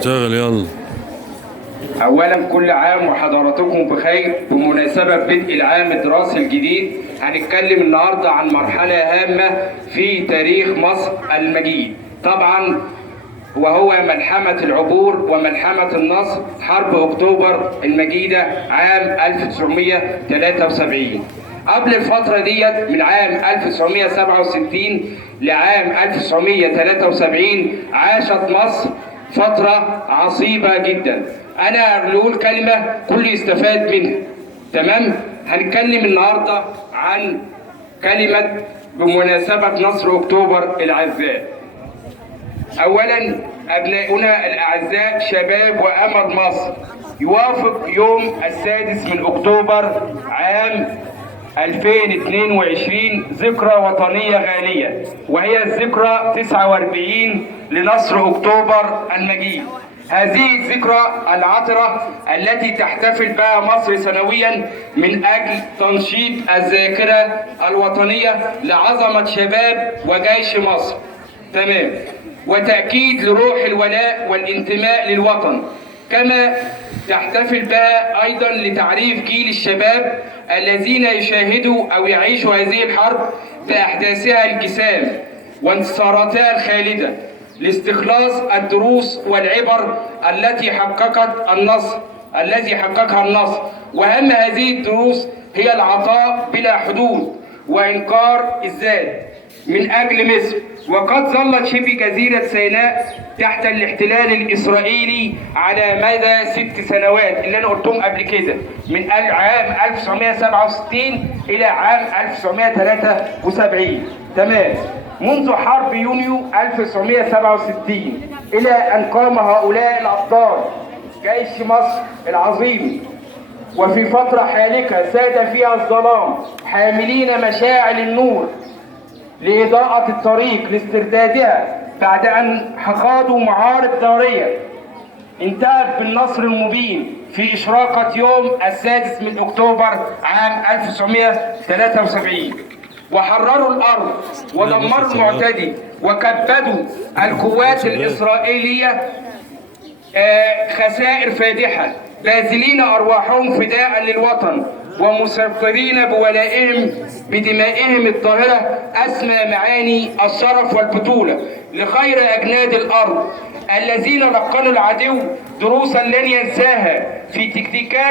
اشتغل يلا. أولا كل عام وحضراتكم بخير. بمناسبة بدء العام الدراسي الجديد هنتكلم النهاردة عن مرحلة هامة في تاريخ مصر المجيد طبعا، وهو ملحمة العبور وملحمة النصر، حرب أكتوبر المجيدة عام 1973. قبل الفترة ديت من عام 1967 لعام 1973 عاشت مصر فترة عصيبة جدا. أنا بقول كلمة كل يستفاد منها، تمام؟ هنتكلم النهاردة عن كلمة بمناسبة نصر أكتوبر العزاء. أولا أبناؤنا الأعزاء شباب وأمل مصر، يوافق يوم 6 من أكتوبر عام 2022 ذكرى وطنية غالية، وهي الذكرى 49 لنصر أكتوبر المجيد. هذه الذكرى العطرة التي تحتفل بها مصر سنويا من أجل تنشيط الذاكرة الوطنية لعظمة شباب وجيش مصر، تمام، وتأكيد لروح الولاء والانتماء للوطن، كما تحتفل بها أيضا لتعريف جيل الشباب الذين يشاهدوا أو يعيشوا هذه الحرب بأحداثها الجسام وانتصاراتها الخالدة، لاستخلاص الدروس والعبر التي حققها النصر. وأهم هذه الدروس هي العطاء بلا حدود وإنكار الذات من أجل مصر. وقد ظلت شبه جزيرة سيناء تحت الاحتلال الإسرائيلي على مدى 6 سنوات اللي أنا قلتهم قبل كده، من عام 1967 إلى عام 1973، تمام، منذ حرب يونيو 1967 إلى أن قام هؤلاء الأبطال جيش مصر العظيم، وفي فترة حالكة ساد فيها الظلام حاملين مشاعل النور لإضاءة الطريق لاستردادها بعد أن خاضوا معارك دارية انتهت بالنصر المبين في إشراقة يوم 6 من أكتوبر عام 1973، وحرروا الأرض ودمروا المعتدي وكبدوا القوات الإسرائيلية خسائر فادحة، باذلين أرواحهم فداء للوطن ومسطرين بولائهم بدمائهم الطاهرة أسمى معاني الشرف والبطولة لخير أجناد الأرض الذين لقنوا العدو دروسا لن ينساها في تكتيكات